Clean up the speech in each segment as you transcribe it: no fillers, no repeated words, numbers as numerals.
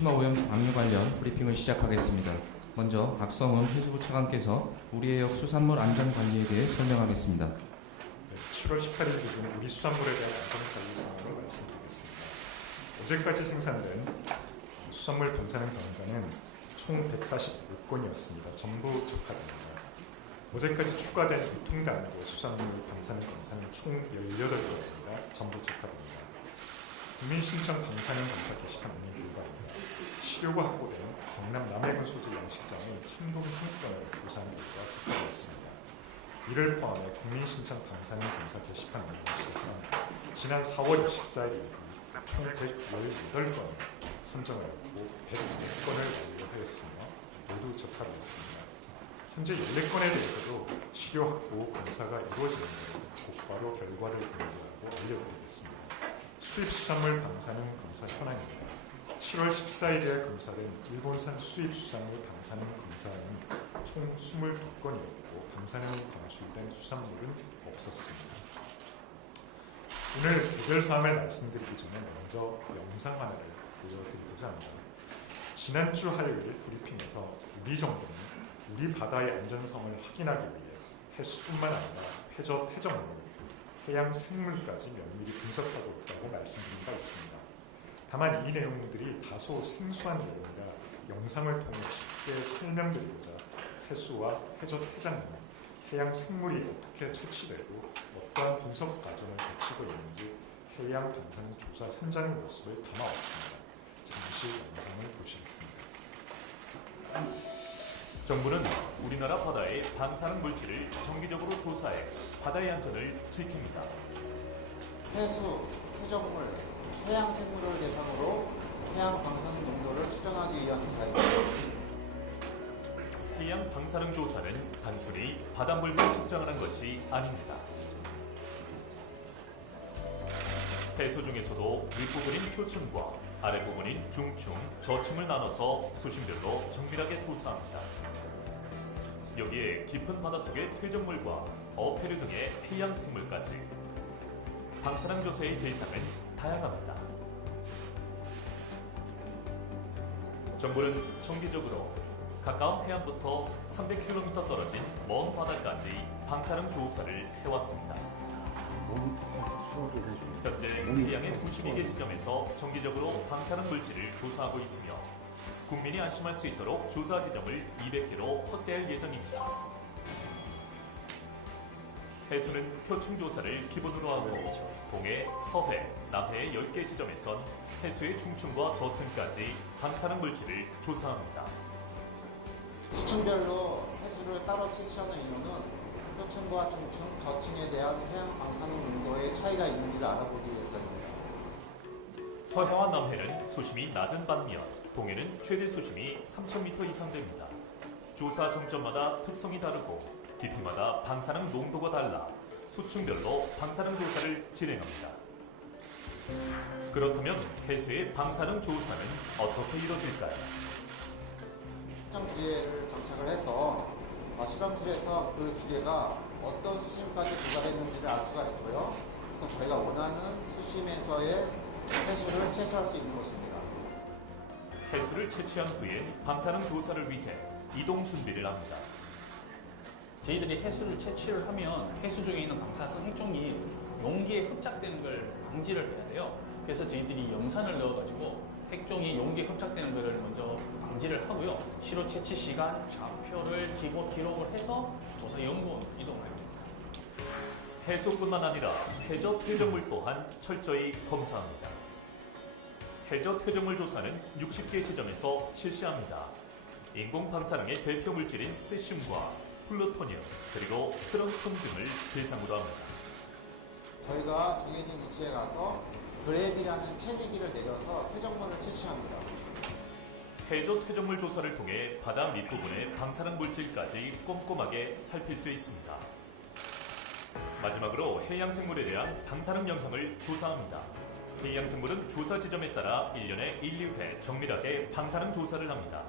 후쿠시마 오염 방류 관련 브리핑을 시작하겠습니다. 먼저 박성훈 해수부 차관께서 우리해역 수산물 안전관리에 대해 설명하겠습니다. 7월 18일 기준 우리 수산물에 대한 안전관리 상황을 말씀드리겠습니다. 어제까지 생산된 수산물 방사능 경과는 총 145건이었습니다. 전부 적합입니다. 어제까지 추가된 유통단계 수산물 방사능 검사는 총 18건입니다. 전부 적합입니다. 국민신청 방사능 검사 게시판 운영 결과입니다. 시료가 확보된 경남 남해군 소재 양식장의 참돔 한 건을 조사한 결과 적합되었습니다. 이를 포함해 국민신청 방사능 검사 게시판 운영 시작한 지난 4월 24일 이후 총 118건 선정을 했고 105건을 완료하였으며 모두 적합이었습니다. 현재 14건에 대해서도 시료 확보 검사가 이루어지는 데 곧바로 결과를 공개하고 알려드리겠습니다. 수입수산물 방사능 검사 현황입니다. 7월 14일에 검사된 일본산 수입수산물 방사능 검사는 총 22건이었고 방사능이 검출된 수산물은 없었습니다. 오늘 개별사항을 말씀드리기 전에 먼저 영상 하나를 보여드리고자 합니다. 지난주 화요일 브리핑에서 우리 정부는 우리 바다의 안전성을 확인하기 위해 해수뿐만 아니라 해저, 태정물, 해양 생물까지 면밀히 분석하고 있다고 말씀드린 바 있습니다. 다만 이 내용들이 다소 생소한 내용이라 영상을 통해 쉽게 설명드리고자 해수와 해저, 해장물, 해양 생물이 어떻게 채취되고 어떠한 분석 과정을 거치고 있는지 해양 방사능 조사 현장의 모습을 담아왔습니다. 잠시 영상을 보시겠습니다. 정부는 우리나라 바다의 방사능 물질을 정기적으로 조사해 바다의 안전을 지킵니다. 해수, 해적물, 해양 생물을 대상으로 해양 방사능 농도를 측정하기 위한 조사입니다. 해양 방사능 조사는 단순히 바닷물만 측정하는 것이 아닙니다. 해수 중에서도 윗부분인 표층과 아랫부분인 중층, 저층을 나눠서 수심별로 정밀하게 조사합니다. 여기에 깊은 바닷속의 퇴적물과 어패류 등의 해양 생물까지 방사능 조사의 대상은 다양합니다. 정부는 정기적으로 가까운 해안부터 300km 떨어진 먼 바다까지 방사능 조사를 해왔습니다. 현재 해양의 92개 지점에서 정기적으로 방사능 물질을 조사하고 있으며 국민이 안심할 수 있도록 조사 지점을 200개로 확대할 예정입니다. 해수는 표층 조사를 기본으로 하고 동해, 서해, 남해의 10개 지점에선 해수의 중층과 저층까지 방사능 물질을 조사합니다. 수층별로 해수를 따로 채취하는 이유는 표층과 중층, 저층에 대한 해양 방사능 농도의 차이가 있는지를 알아보기 위해서입니다. 서해와 남해는 수심이 낮은 반면 동해는 최대 수심이 3,000m 이상 됩니다. 조사 정점마다 특성이 다르고 깊이마다 방사능 농도가 달라 수층별로 방사능 조사를 진행합니다. 그렇다면 해수의 방사능 조사는 어떻게 이루어질까요? 특정 기계를 장착을 해서 실험실에서 그 기계가 어떤 수심까지 조사됐는지를 알 수가 있고요. 그래서 저희가 원하는 수심에서의 해수를 채취할 수 있는 것입니다. 해수를 채취한 후엔 방사능 조사를 위해 이동 준비를 합니다. 저희들이 해수를 채취를 하면 해수 중에 있는 방사성 핵종이 용기에 흡착되는 걸 방지를 해야 돼요. 그래서 저희들이 염산을 넣어가지고 핵종이 용기에 흡착되는 것을 먼저 방지를 하고요. 시로 채취 시간, 좌표를 기록을 해서 조사 연구원 이동을 합니다. 해수뿐만 아니라 해저 퇴적물 또한 철저히 검사합니다. 해저 퇴적물 조사는 60개 지점에서 실시합니다. 인공 방사능의 대표 물질인 세슘과 플루토늄 그리고 스트론튬 등을 대상으로 합니다. 저희가 정해진 위치에 가서 그랩이라는 채기기를 내려서 퇴적물을 채취합니다. 해저 퇴적물 조사를 통해 바다 밑부분의 방사능 물질까지 꼼꼼하게 살필 수 있습니다. 마지막으로 해양생물에 대한 방사능 영향을 조사합니다. 해양생물은 조사 지점에 따라 1년에 1, 2회 정밀하게 방사능 조사를 합니다.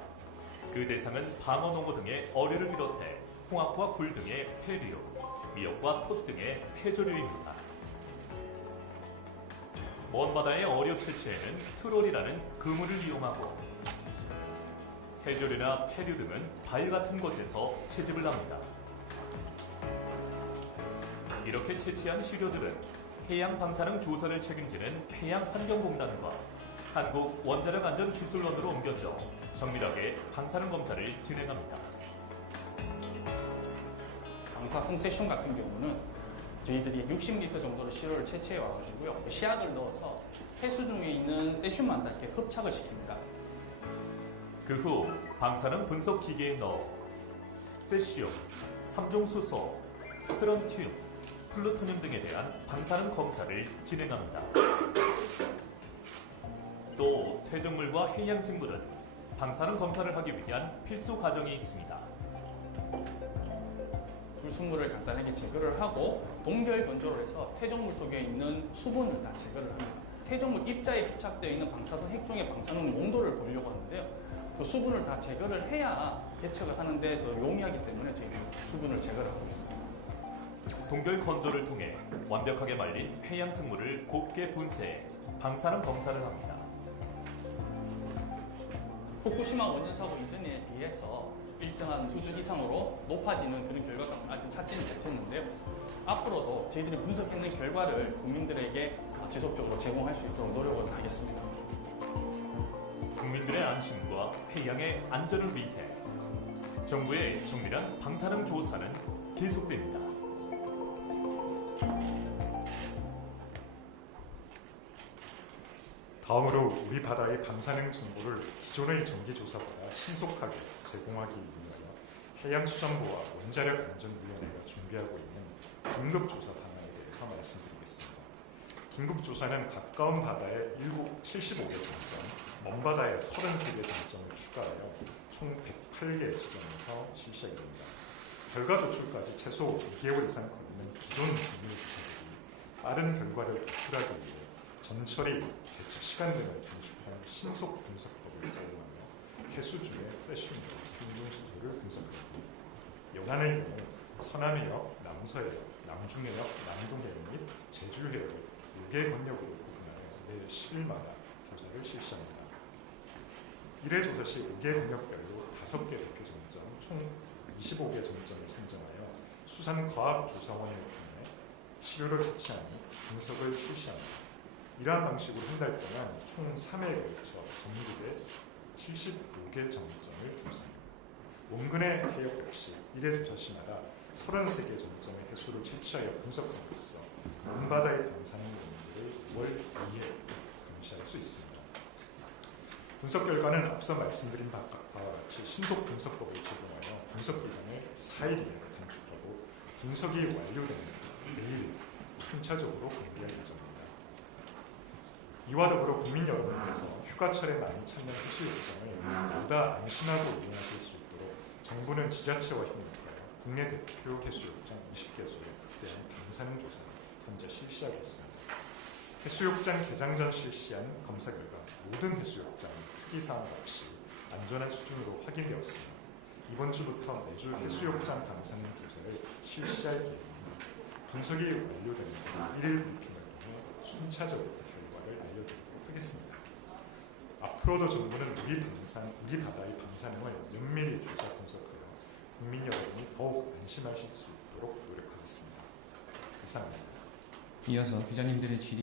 그 대상은 방어, 농어 등의 어류를 비롯해 홍합과 굴 등의 폐류, 미역과 톳 등의 폐조류입니다. 먼 바다의 어류 채취에는 트롤이라는 그물을 이용하고 해조류나 폐류 등은 바위 같은 곳에서 채집을 합니다. 이렇게 채취한 시료들은 해양 방사능 조사를 책임지는 해양환경공단과 한국원자력안전기술원으로 옮겨져 정밀하게 방사능 검사를 진행합니다. 방사성 세슘 같은 경우는 저희들이 60리터 정도로 시료를 채취해 와가지고요. 시약을 넣어서 해수 중에 있는 세슘만 닿게 흡착을 시킵니다. 그 후 방사능 분석 기계에 넣어 세슘, 삼중수소, 스트론튬, 플루토늄 등에 대한 방사능 검사를 진행합니다. 또 퇴적물과 해양생물은 방사능 검사를 하기 위한 필수 과정이 있습니다. 불순물을 간단하게 제거를 하고 동결 건조를 해서 퇴적물 속에 있는 수분을 다 제거를 합니다. 퇴적물 입자에 부착되어 있는 방사성 핵종의 방사능 농도를 보려고 하는데요. 그 수분을 다 제거를 해야 대책을 하는데 더 용이하기 때문에 저희는 수분을 제거를 하고 있습니다. 동결 건조를 통해 완벽하게 말린 해양생물을 곱게 분쇄해 방사능 검사를 합니다. 후쿠시마 원전 사고 이전에 비해서 일정한 수준 이상으로 높아지는 그런 결과값을 아직 찾지는 못했는데요. 앞으로도 저희들이 분석해낸 결과를 국민들에게 지속적으로 제공할 수 있도록 노력을 하겠습니다. 국민들의 안심과 해양의 안전을 위해 정부의 정밀한 방사능 조사는 계속됩니다. 다음으로 우리 바다의 방사능 정보를 기존의 전기조사보다 신속하게 제공하기 위하여 해양수산부와 원자력안전위원회가 준비하고 있는 긴급조사 방안에 대해서 말씀드리겠습니다. 긴급조사는 가까운 바다에 75개 점점, 먼 바다에 33개 점점을 추가하여 총 108개 지점에서 실시하게 됩니다. 결과 도출까지 최소 2개월 이상 걸리는 기존 정밀조사들이 빠른 결과를 도출하기 위해 전처리, 대책 시간 등을 단축한 신속 분석법을 사용하며 해수주의 세슘과 삼중수소를 분석합니다. 연안의 경우 서남해역, 남서해역, 남중해역, 남동해역 및 제주해역을 6개 권역으로 구분하여 매 10일마다 조사를 실시합니다. 1회 조사 시 5개 권역별로 5개 대표 점점, 총 25개 점점을 선정하여 수산과학조사원을 통해 시료를 채취하니 분석을 실시합니다. 이러한 방식으로 한 달 동안 총 3회에 걸쳐 전국에 75개 점점을 조사합니다. 원근의 해역 역시 1회 조사 시마다 33개 점점의 해수를 채취하여 분석함으로써 먼바다의 방사능 용도를 월 2회 감시할 수 있습니다. 분석 결과는 앞서 말씀드린 바와 같이 신속 분석법을 적용하여 분석 기간을 4일 이내로 단축하고 분석이 완료되면 매일 순차적으로 공개할 예정입니다. 이와 더불어 국민 여러분께서 휴가철에 많이 찾는 해수욕장을 보다 안심하고 이용하실 수 있도록 정부는 지자체와 협력하여 국내 대표 해수욕장 20개소에 대한 방사능 조사를 현재 실시하고 있습니다. 해수욕장 개장 전 실시한 검사 결과 모든 해수욕장은 특이사항 없이 안전한 수준으로 확인되었습니다. 이번 주부터 매주 해수욕장 방사능 조사를 실시할 계획입니다. 분석이 완료되면 1일 브리핑을 통해 순차적으로 결과를 알려드리도록 하겠습니다. 앞으로도 정부는 우리 바다의 방사능을 면밀히 조사 분석하여 국민 여러분이 더욱 안심하실 수 있도록 노력하겠습니다. 이상입니다. 이어서 기자님들의 질의